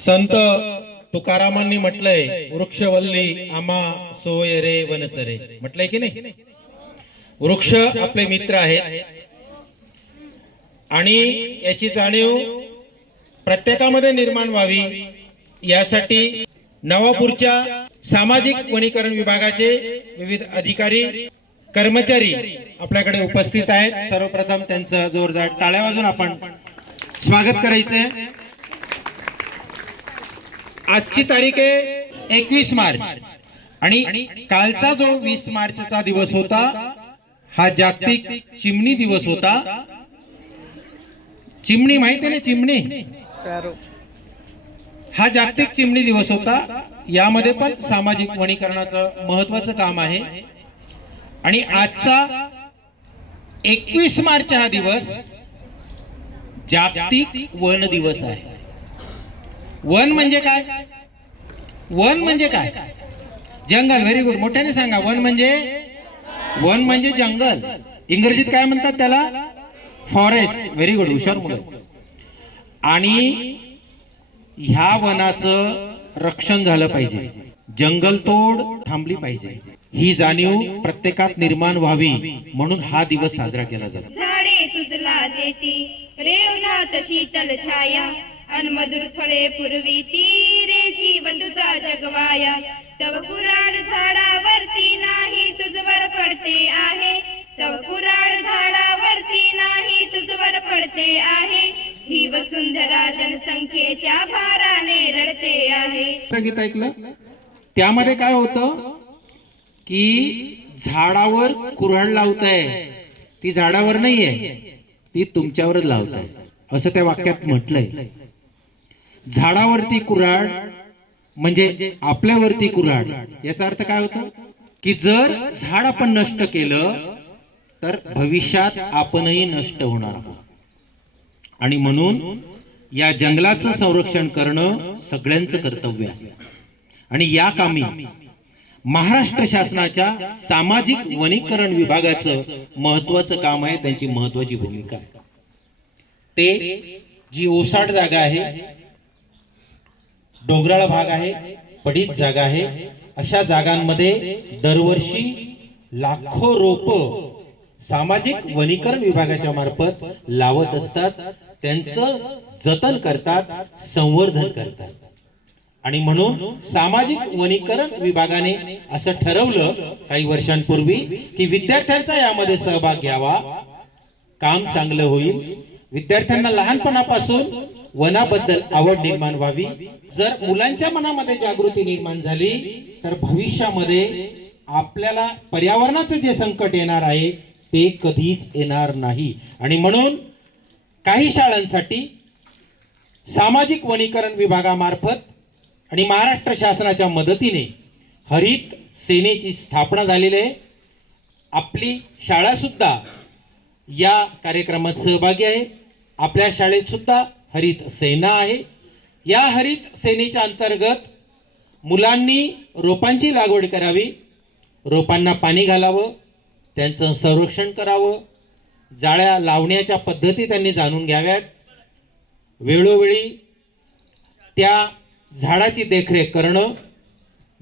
संत तुकारामांनी म्हटलंय वृक्षवल्ली आम्हा सोय रे वनचरे म्हटलंय की नाही? वृक्ष आपले मित्र आहेत. आणि याची जाणीव प्रत्येकामध्ये निर्माण व्हावी. यासाठी नवापूरच्या सामाजिक वनीकरण विभागाचे विविध अधिकारी कर्मचारी आपल्याकडे उपस्थित आहेत. सर्वप्रथम त्यांचं जोरदार टाळ्या वाजून आपण स्वागत करायचंय. आजची तारीख आहे एकवीस मार्च. आणि कालचा जो वीस मार्चचा दिवस होता हा जागतिक चिमणी दिवस होता. चिमणी माहिती आहे ना चिमणी? हा जागतिक चिमणी दिवस होता. यामध्ये पण सामाजिक वनीकरणाचं महत्वाचं काम आहे. आणि आजचा एकवीस मार्च हा दिवस जागतिक वन दिवस आहे. वन म्हणजे काय? वन म्हणजे काय? जंगल. व्हेरी गुड मोठ्याने सांगा. वन म्हणजे? वन म्हणजे जंगल. इंग्रजीत काय म्हणतात त्याला? फॉरेस्ट व्हेरी गुड हुशार मुलं आणि ह्या वनाचं रक्षण झालं पाहिजे. जंगलतोड थांबली पाहिजे. ही जाणीव प्रत्येकात निर्माण व्हावी म्हणून हा दिवस साजरा केला जातो. झाडे तुझला देती. शीतल छाया. अन मधुर फळे पूर्वी तीरे जीवन तुझा जगवाया. तव कुराड झाडावरती नाही तुझवर पडते आहे. तव कुराड झाडावरती नाही तुझवर पडते आहे. ही वसुंधरा जनसंख्येच्या भाराने रडते आहे. गीत ऐकलं? त्यामध्ये काय होतं? की झाडावर कुऱ्हाड लावताय. ती झाडावर नाहीये. ती तुमच्यावरच लावताय. असं त्या वाक्यात म्हटलंय. झाडावरती कुऱ्हाड म्हणजे आपल्यावरती कुऱ्हाड. याचा अर्थ काय होतो? की जर झाड आपण नष्ट केलं तर भविष्यात आपणही नष्ट होणार आहोत. आणि म्हणून या जंगलाचं संरक्षण करणं सगळ्यांचं कर्तव्य आहे. आणि या कामी महाराष्ट्र शासनाच्या सामाजिक वनीकरण विभागाचं महत्वाचं काम आहे त्यांची महत्वाची भूमिका आहे. ते जी ओसाड जागा आहे डोंगराळ भाग आहे पडीत जागा आहे. अशा जागांमध्ये दरवर्षी लाखो रोप सामाजिक वनीकरण विभागाच्या मार्फत लावत असतात. त्यांचं जतन करतात संवर्धन करतात. आणि म्हणून सामाजिक वनीकरण विभागाने असं ठरवलं काही वर्षांपूर्वी की विद्यार्थ्यांचा यामध्ये सहभाग घ्यावा. काम चांगलं होईल. विद्यार्थ्यांना लहानपणापासून वनाबद्दल आवड निर्माण व्हावी. जर मुलांच्या मनामध्ये जागृती निर्माण झाली तर भविष्यामध्ये आपल्याला पर्यावरणाचं जे संकट येणार आहे ते कधीच येणार नाही. आणि म्हणून काही शाळांसाठी सामाजिक वनीकरण विभागामार्फत आणि महाराष्ट्र शासनाच्या मदतीने हरित सेनेची स्थापना झालेली आहे. आपली शाळासुद्धा या कार्यक्रमात सहभागी आहे. आपल्या शाळेतसुद्धा हरित सेना आहे. या हरित सेनेच्या अंतर्गत मुलांनी रोपांची लागवड करावी. रोपांना पाणी घालावं. त्यांचं संरक्षण करावं. जाळ्या लावण्याच्या पद्धती त्यांनी जाणून घ्याव्यात. वेळोवेळी त्या झाडाची देखरेख करणं.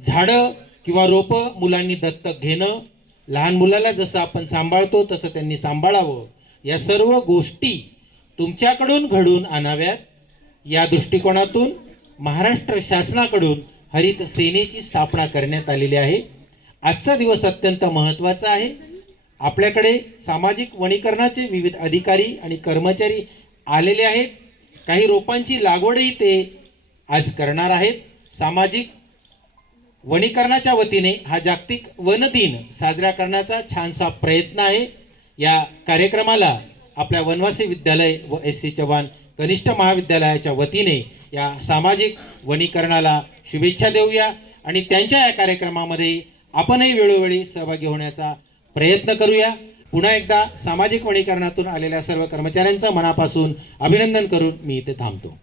झाडं किंवा रोपं मुलांनी दत्तक घेणं. लहान मुलाला जसं आपण सांभाळतो तसं त्यांनी सांभाळावं. या सर्व गोष्टी तुमच्याकडून घडून आणाव्यात. या दृष्टिकोनातून महाराष्ट्र शासनाकडून हरित सेनेची स्थापना करण्यात आलेली आहे. आजचा दिवस अत्यंत महत्त्वाचा आहे. आपल्याकडे सामाजिक वनीकरणाचे विविध अधिकारी आणि कर्मचारी आलेले आहेत. काही रोपांची लागवडही ते आज करणार आहेत. सामाजिक वनीकरणाच्या वतीने हा जागतिक वन दिन साजरा करण्याचा छानसा प्रयत्न आहे. या कार्यक्रमाला आपल्या वनवासी विद्यालय व एस सी चव्हाण कनिष्ठ महाविद्यालयाच्या वतीने या सामाजिक वनीकरणाला शुभेच्छा देऊया आणि त्यांच्या या कार्यक्रमामध्ये आपणही वेळोवेळी सहभागी होण्याचा प्रयत्न करूया. पुन्हा एकदा सामाजिक वनीकरणातून आलेल्या सर्व कर्मचाऱ्यांचं मनापासून अभिनंदन करून मी इथे थांबतो.